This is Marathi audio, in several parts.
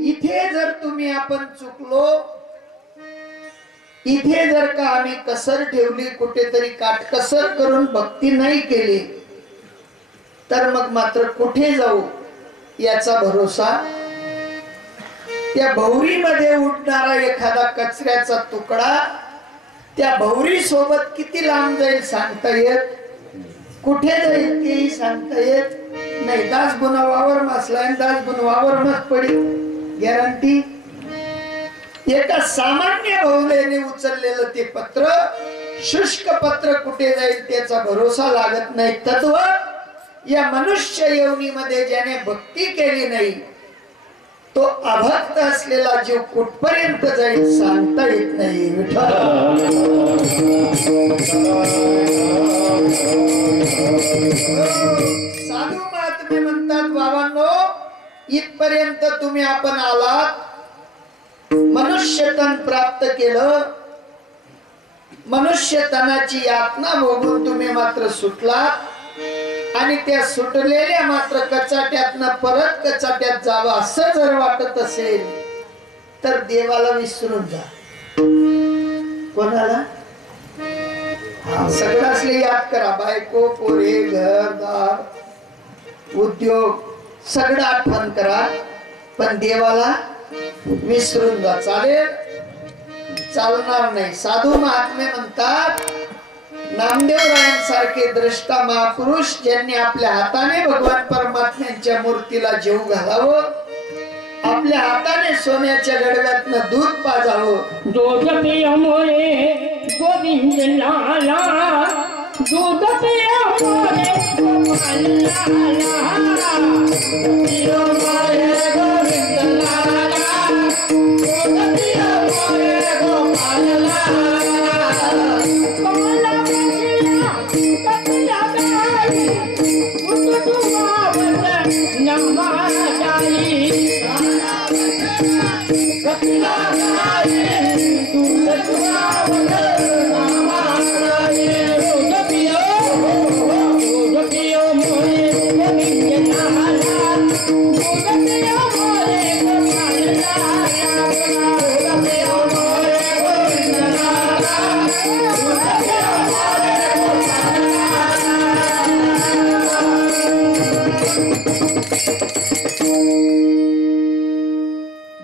इथे जर तुम्ही आपण चुकलो, इथे जर का आम्ही कसर ठेवली, कुठेतरी काटकसर करून भक्ती नाही केली, तर मग मात्र कुठे जाऊ याचा भरोसा. त्या भौरीमध्ये उडणारा एखादा कचऱ्याचा तुकडा त्या भौरी सोबत किती लांब जाईल सांगता येत, कुठे जाईल तेही सांगता येत नाही. दास गुणावावर मासला, दास गुणावावर मत पडी गॅरंटी. एका सामान्य भौलेने उचललेलं ते पत्र, शुष्क पत्र कुठे जाईल त्याचा भरोसा लागत नाही. तत्व या मनुष्य योनीमध्ये ज्याने भक्ती केली नाही, तो अभक्त असलेला जीव कुठपर्यंत जाईल सांगता येत नाही. विठ्ठल साधू महात्मे म्हणतात, बाबांनो इथपर्यंत तुम्ही आपण आलात, मनुष्य तन प्राप्त केलं, मनुष्य तनाची यातना भोगून तुम्ही मात्र सुटलात, आणि त्या सुटलेल्या मात्र कचाट्यातनं परत कचाट्यात जावं असं जर वाटत असेल तर देवाला विसरून जा. कोणाला? सगळं असले याद करा, बायको पोरे घरदार उद्योग सगळं आठवण करा, पण देवाला विसरून जा. चालेल? चालणार नाही. साधू महात्मे म्हणतात, नामदेवरायांसारखे द्रष्टा महापुरुष ज्यांनी आपल्या हाताने भगवान परमात्म्यांच्या मूर्तीला जेव घालावं, आपल्या हाताने सोन्याच्या गडव्यातनं दूध पाजावं. दूध पिया मोरे गोविंद लाला, दूध पिया मोरे गोपाल लाला, पिया मोरे गोविंद लाला, दूध पिया मोरे गोपाल लाला.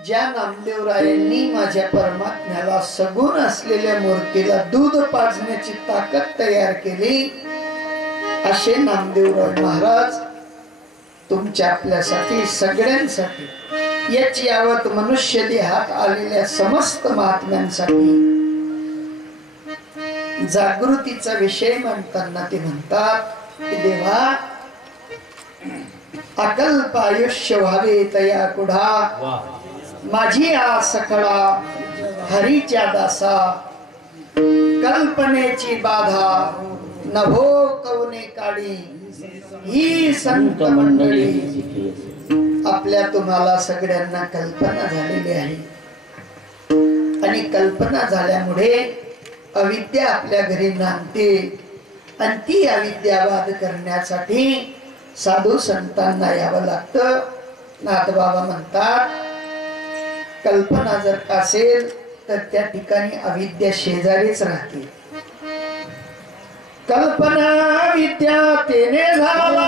ज्या नामदेवरायांनी माझ्या परमात्म्याला सगुण असलेल्या मूर्तीला दूध पाजण्याची ताकद तयार केली, असे नामदेवराय महाराज तुमच्या आपल्यासाठी सगळ्यांसाठी याची यावत मनुष्य देहात आलेल्या समस्त महात्म्यांसाठी जागृतीचा विषय म्हणताना ते म्हणतात की देवा अकल्प आयुष्य व्हावे तया कुढा, माझी आस कळा हरीच्या दासा, कल्पनेची बाधा नभो कवने काढी ही संत मंडळी. आपल्या तुम्हाला सगळ्यांना कल्पना झालेली आहे, आणि कल्पना झाल्यामुळे अविद्या आपल्या घरी नांदते, आणि ती अविद्यावाद करण्यासाठी साधू संतांना यावं लागतं. नाथबाबा म्हणतात, कल्पना जर असेल तर त्या ठिकाणी अविद्या शेजारीच राहते. कल्पना विद्या तेने झाला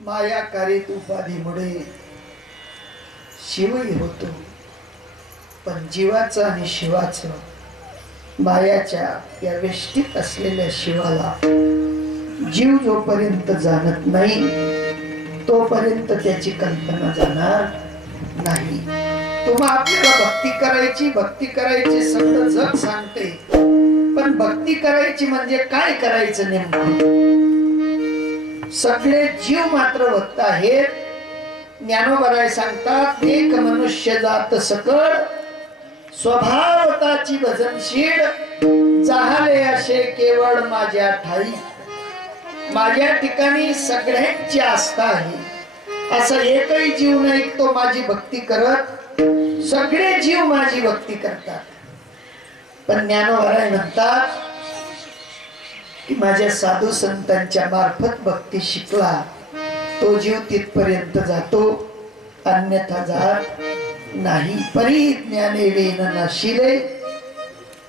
मायाकारित उपाधीमुळे शिवही होतो, पण जीवाचं आणि शिवाचं, मायाच्या या वेष्टीत असलेल्या शिवाला जीव जोपर्यंत जाणत नाही तोपर्यंत त्याची कल्पना जाणार नाही. तुम्हा आपल्याला भक्ती करायची सगळं जग सांगते, पण भक्ती करायची म्हणजे काय करायचं नेमकं? सगळे जीव मात्र भक्त आहेत. ज्ञानोबराय सांगतात, एक मनुष्य जात सकळ स्वभावताची भजनशील, जाहले असे केवळ माझ्या ठाई, माझ्या ठिकाणी सगळ्यांची आस्था आहे। असा एकही जीव नाही तो माझी भक्ती करत, सगळे जीव माझी भक्ती करतात। पण ज्ञानोबा म्हणतात की माझ्या साधू संतांच्या मार्फत भक्ती शिकला तो जीव तिथपर्यंत जातो, अन्यथा जात नाही। परिज्ञाने वेन नशिले,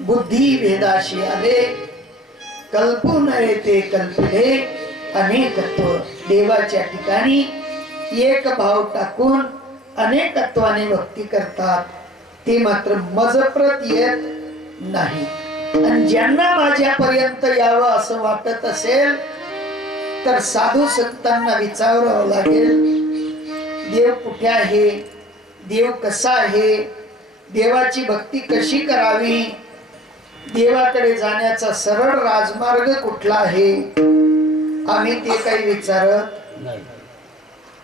बुद्धी वेदाशी आले, कल्पू नये ते कल्पिले अनेकत्व। देवाच्या ठिकाणी एक भाव टाकून अनेकत्वाने भक्ती करतात, ते मात्र मजप्रत येत नाही। आणि ज्यांना माझ्यापर्यंत यावं असं वाटत असेल तर साधू संतांना विचारावं लागेल, देव कुठे आहे, देव कसा आहे, देवाची भक्ती कशी करावी, देवाकडे जाण्याचा सरळ राजमार्ग कुठला आहे। आम्ही ते काही विचारत नाही,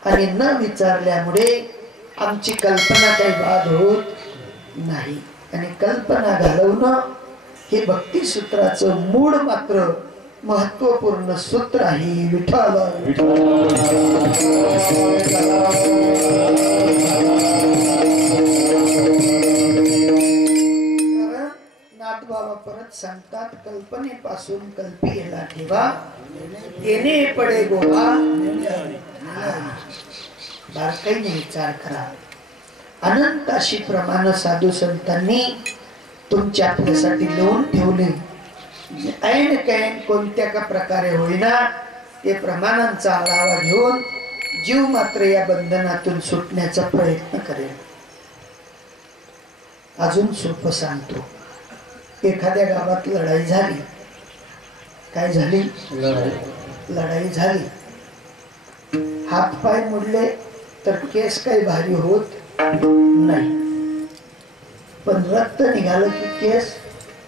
आणि न विचारल्यामुळे आमची कल्पना काही बाद होत नाही। आणि कल्पना घालवणं हे भक्ती सूत्राचं मूळ मात्र महत्वपूर्ण सूत्र आहे। विठ्ठल नाथबाबा परत सांगतात, कल्पनेपासून कल्पिला ठेवा, येणे पडे गोवा बारकाईने विचार करा। अनंत अशी प्रमाण साधू संतांनी तुमच्या आपल्यासाठी लिहून ठेवले, ऐन कैन कोणत्या का प्रकारे होईना ते प्रमाणांचा आढावा घेऊन जीव मात्र या बंधनातून सुटण्याचा प्रयत्न करेल। अजून सोपं सांगतो, एखाद्या गावात लढाई झाली, काय झाली, लढाई झाली, हात पाय मोडले तर केस काही भारी होत नाही, पण रक्त निघालं की केस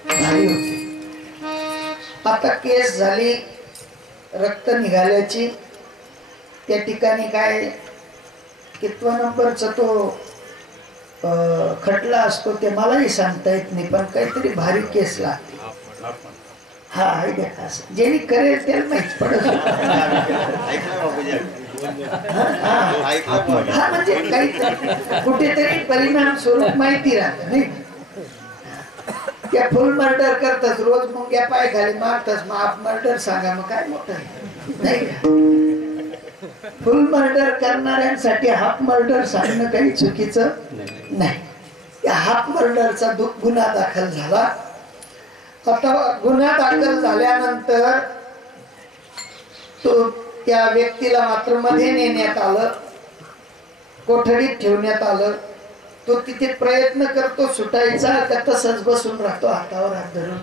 भारी होते। आता केस झाली, रक्त निघाल्याची, त्या ठिकाणी काय कितवा नंबरचा तो खटला असतो ते मलाही सांगता येत नाही, पण काहीतरी भारी केस लागते। हा आहे देखा, ज्यांनी करेल त्याला माहित पडत। हा म्हणजे काहीतरी कुठेतरी परिणाम स्वरूप माहिती राहत नाही। त्या फुल मर्डर करतात, रोज मुंग्या पाय खाली मारतात, मग आप मर्डर सांगा, मग काय मोठं नाही का? फुल मर्डर करणाऱ्यांसाठी हाफ मर्डर सांगणं काही चुकीचं नाही। या हाफ मर्डरचा गुन्हा दाखल झाला। आता गुन्हा दाखल झाल्यानंतर तो त्या व्यक्तीला मात्र मध्ये नेण्यात आलं, कोठडीत ठेवण्यात आलं। तो तिथे प्रयत्न करतो सुटायचा का तसंच बसून राहतो हातावर हात धरून?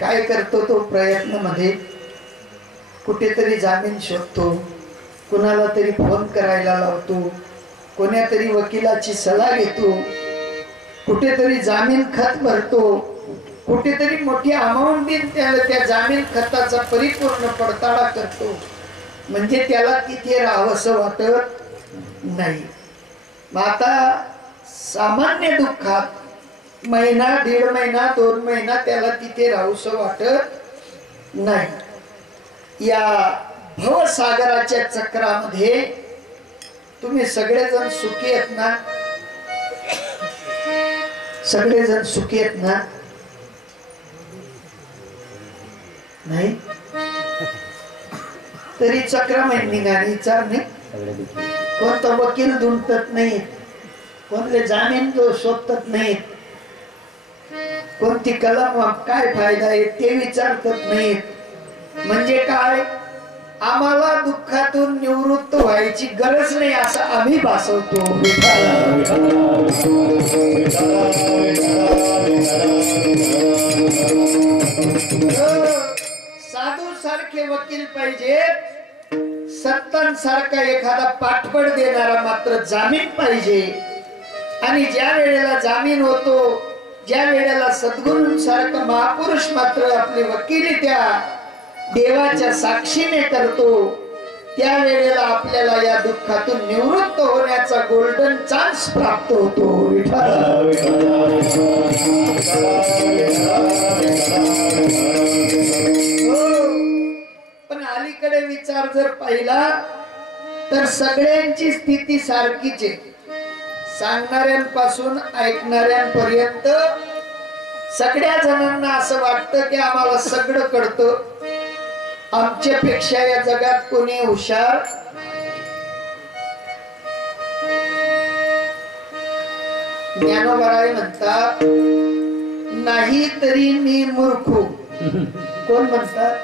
काय करतो तो प्रयत्न मध्ये? कुठेतरी जामीन शोधतो, कुणाला तरी फोन करायला लावतो, कोण्या तरी वकिलाची सल्ला घेतो, कुठेतरी जामीन खत भरतो, कुठेतरी मोठी अमाऊंट देऊन त्याला त्या जामीन खताचा परिपूर्ण पडताळा करतो, म्हणजे त्याला तिथे राहावंसं वाटत नाही। आता सामान्य दुःखात महिना, दीड महिना, 2 महिना त्याला तिथे राहूसं वाटत नाही। या भवसागराच्या चक्रामध्ये तुम्ही सगळेजण सुखी आहेत ना? सगळेजण सुखी आहेत ना? नाही तरी चक्रमय निघाली विचार नाही। कोणता वकील दुमतत नाही, कोणते जामीन शोधत नाहीत, कोणती कलम काय फायदा आहे ते विचारत नाहीत। म्हणजे काय, आम्हाला दुःखातून निवृत्त व्हायची गरज नाही असं आम्ही भासवतो। साधू सारखे वकील पाहिजे, संतांसारखा एखादा पाठबळ देणारा मात्र जामीन पाहिजे। आणि ज्या वेळेला जामीन होतो, ज्या वेळेला सद्गुरूंसारखा महापुरुष मात्र आपली वकिली त्या देवाच्या साक्षीने करतो, त्या वेळेला आपल्याला या दुःखातून निवृत्त होण्याचा गोल्डन चान्स प्राप्त होतो. पण अलीकडे विचार जर पाहिला तर सगळ्यांची स्थिती सारखीच आहे. सांगणाऱ्यांपासून ऐकणाऱ्यांपर्यंत सगळ्या जणांना असं वाटतं की आम्हाला सगळं कळतं, आमच्यापेक्षा या जगात कोणी हुशार ज्ञानोबराय म्हणतात नाही तरी मी मूर्ख. कोण म्हणतात?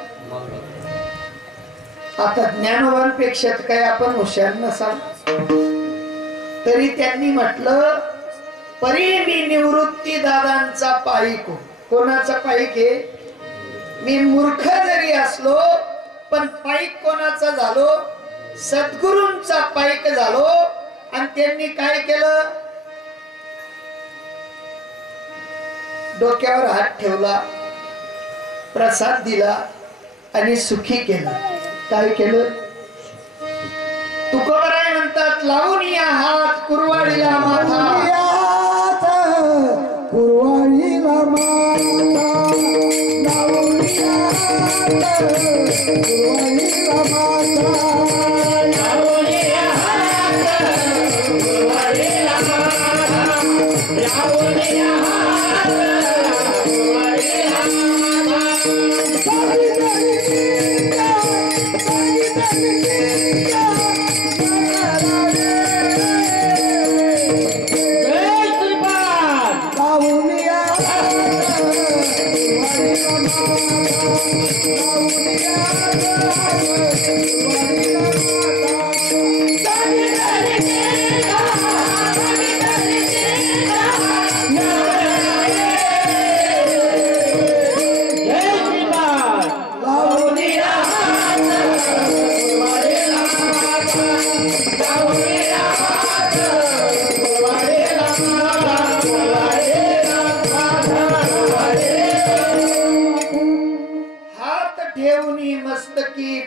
आता ज्ञानवांपेक्षा काय आपण हुशार नसाल, तरी त्यांनी म्हटलं परी मी निवृत्ती दादांचा पाईक. कोणाचा पाईक आहे? मी मूर्ख जरी असलो पण पाईक कोणाचा झालो? सद्गुरूंचा पाईक झालो. आणि त्यांनी काय केलं? डोक्यावर हात ठेवला, प्रसाद दिला आणि सुखी केलं. काय केलं? तुकोबराय म्हणतात लावून या हात कुरवाडीला माथा, कुरवाडीला माथा, लावून या हात कुरवाडीला माथा, लावून या हात कुरवाडीला माथा, लावून या हात कुरवाडीला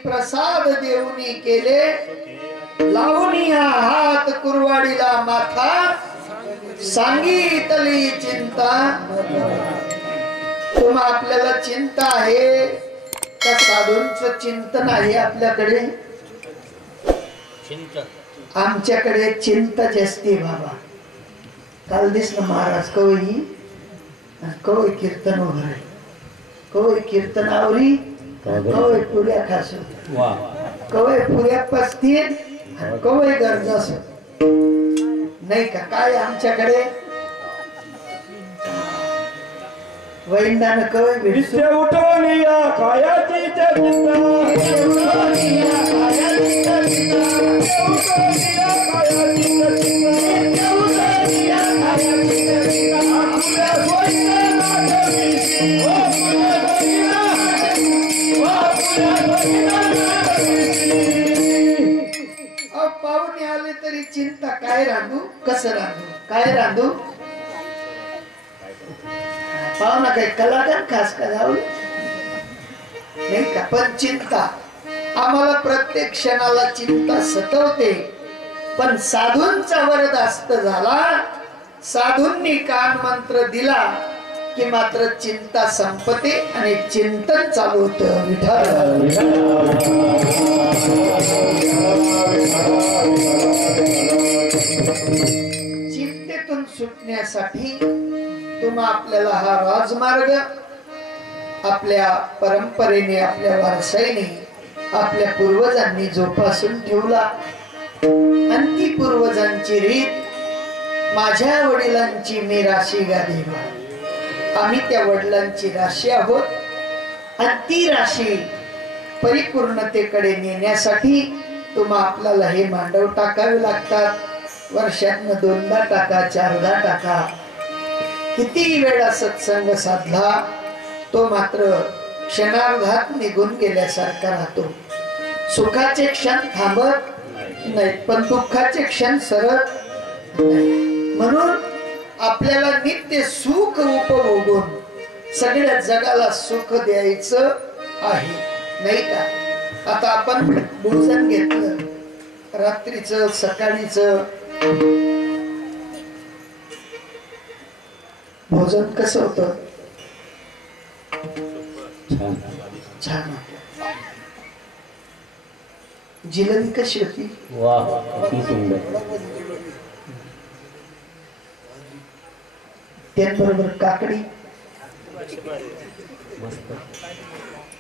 प्रसाद देऊनी केले, लावून हात कुरवाडीला माथा, सांगितली चिंता. तुम्हा आपल्याला चिंता आहे का साधूंचं चिंतन आहे आपल्याकडे? आमच्याकडे चिंता जास्ती बाबा. काल दिसलं महाराज कवई कवई कीर्तन वगैरे, कवई कीर्तनावरी कवय पुऱ्या खास, कवय पुऱ्या पसतील, कवय गरज नाही का? काय आमच्याकडे वैंदानं कवय भेटते उठवलिया कायाची चिंता, उठवलिया कायाची चिंता, उठवलिया कायाची चिंता, उठवलिया कायाची चिंता, आपल्या सोयीला ठेवी, ओ पाहुणे आले तरी चिंता. काय रांधू, कसं रांधू, काय रांधू? पाहुणा काही कलाकार खास का जाऊ नाही का? पण चिंता आम्हाला प्रत्येक क्षणाला चिंता सतवते. पण साधूंचा वरदास्त झाला, साधूंनी कान मंत्र दिला की मात्र चिंता संपते आणि चिंतन चालू होतं. विठ्ठल चिंतेतून सुटण्यासाठी तुम्हा आपल्याला हा राजमार्ग आपल्या परंपरेने, आपल्या वारसाईने, आपल्या पूर्वजांनी जोपासून ठेवला. आणि ती पूर्वजांची रीत माझ्या वडिलांची मी राशी गा देवा. आम्ही त्या वडिलांची राशी आहोत आणि ती राशी परिपूर्णतेकडे नेण्यासाठी तुम्हा आपल्याला हे मांडव टाकावे लागतात. वर्षातनं 2दा टाका, 4दा टाका. किती वेळा सत्संग साधला तो मात्र क्षणार्धात निघून गेल्यासारखा राहतो. सुखाचे क्षण थांबत नाहीत पण दुःखाचे क्षण सरत नाही. म्हणून आपल्याला नित्य सुख उपभोगून सगळ्या जगाला सुख द्यायचं आहे, नाही का? आता आपण भोजन घेतलं, रात्रीचं सकाळीचं भोजन कसं होतं? छान होतं. जिलेबी कशी होती? वाह, किती सुंदर. त्याबरोबर काकडी, मस्त.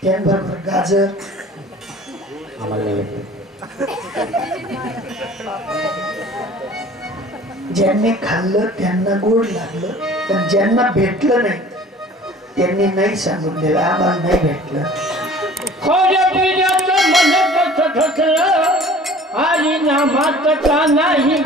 त्याबरोबर गाजर. आम्हाला नाही भेटलं. ज्यांनी खाल्लं त्यांना गोड लागलं, पण ज्यांना भेटलं नाही त्यांनी नाही सांगून दिलं आम्हाला नाही भेटलं. आणि नामात का नाही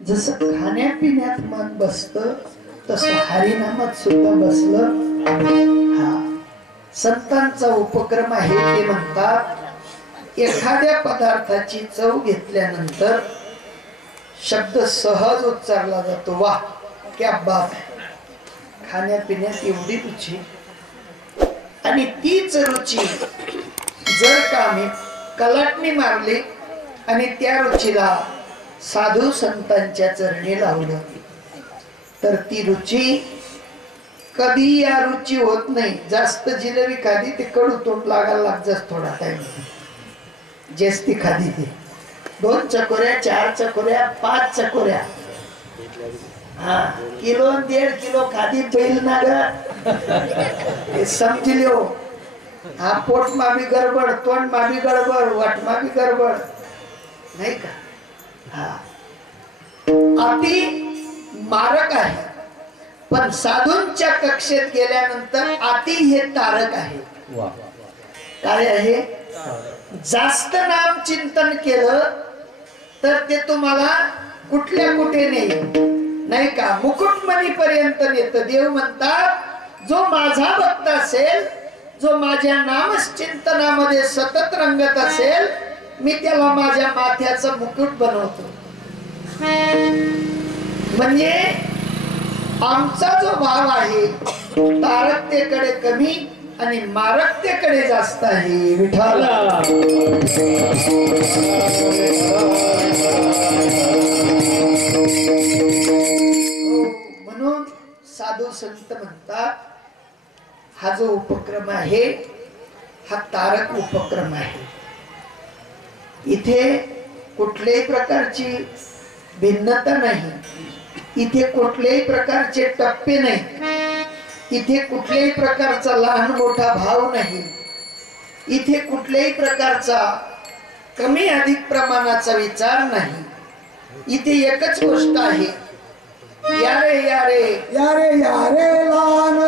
जसं खाण्यापिण्यात मन बसतं तसं हरिनामात सुद्धा बसलं. हा संतांचा उपक्रम आहे. ते म्हणतात एखाद्या पदार्थाची चव घेतल्यानंतर शब्द सहज उच्चारला जातो, वाह क्या बात है. खाण्यापिण्यात एवढी रुची, आणि तीच रुची जर का आम्ही कलाटणी मारली आणि त्या रुचीला साधू संतांच्या चरणी लावलं तर ती रुची कधी या रुची होत नाही. जास्त जिलेबी खाली ते कडू तोंड लागायला लागत थोडा टाइम. जास्ती खाली ते 2 चकोऱ्या 4 चकोऱ्या 5 चकोऱ्या, हा किलो 1.5 किलो खादी बैल ना ग समज लिओ. हा पोट मा भी गडबड, तोंड मा भी गडबड, वाट मा भी गडबड नाही का. हा अति मारक आहे, पण साधूंच्या कक्षेत गेल्यानंतर अति हे तारक आहे. काय आहे? जास्त नाम चिंतन केलं तर ते तुम्हाला कुठल्या कुठे नाही का मुकुटमणी पर्यंत नेत. देव म्हणतात जो माझा भक्त असेल, जो माझ्या नामचिंतनामध्ये सतत रंगत असेल, मी त्याला माझ्या माथ्याचं मुकुट बनवतो. म्हणजे आमचा जो भाव आहे तारकतेकडे कमी आणि मारकतेकडे जास्त आहे. विठ्ठल म्हणून साधू संत म्हणतात हा जो उपक्रम आहे हा तारक उपक्रम आहे. इथे कुठल्याही प्रकारची भिन्नता नाही, इथे कुठल्याही प्रकारचे टप्पे नाही, इथे कुठल्याही प्रकारचा लहान मोठा भाव नाही, इथे कुठल्याही प्रकारचा कमी अधिक प्रमाणाचा विचार नाही. इथे एकच गोष्ट आहे, यारे यारे यारे यारे लहान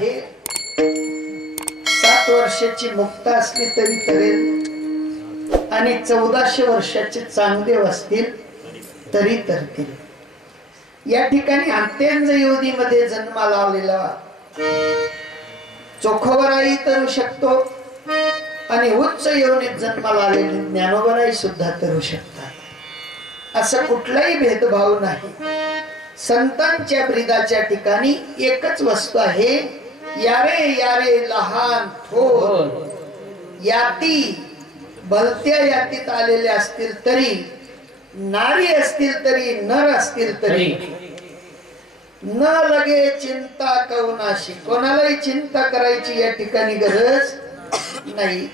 आहे. 7 वर्षाची मुक्ता असली तरी तरेल आणि 1400 वर्षाचे चांगदेव असतील तरी तरतील. या ठिकाणी अंत्यंज योनीमध्ये जन्माला आलेला चोखोबराई तरू शकतो आणि उच्च योनीत जन्माला आलेले ज्ञानोबराई सुद्धा तरू शकतात. असं कुठलाही भेदभाव नाही. संतांच्या ब्रीदाच्या ठिकाणी एकच वस्तू आहे. यारे यारे लहान थोर याती भलत्या यातीत आलेले असतील तरी, नारी असतील तरी, नर असतील तरी, न लगे चिंता कवनाशी, कोणालाही चिंता करायची या ठिकाणी गरज नाही.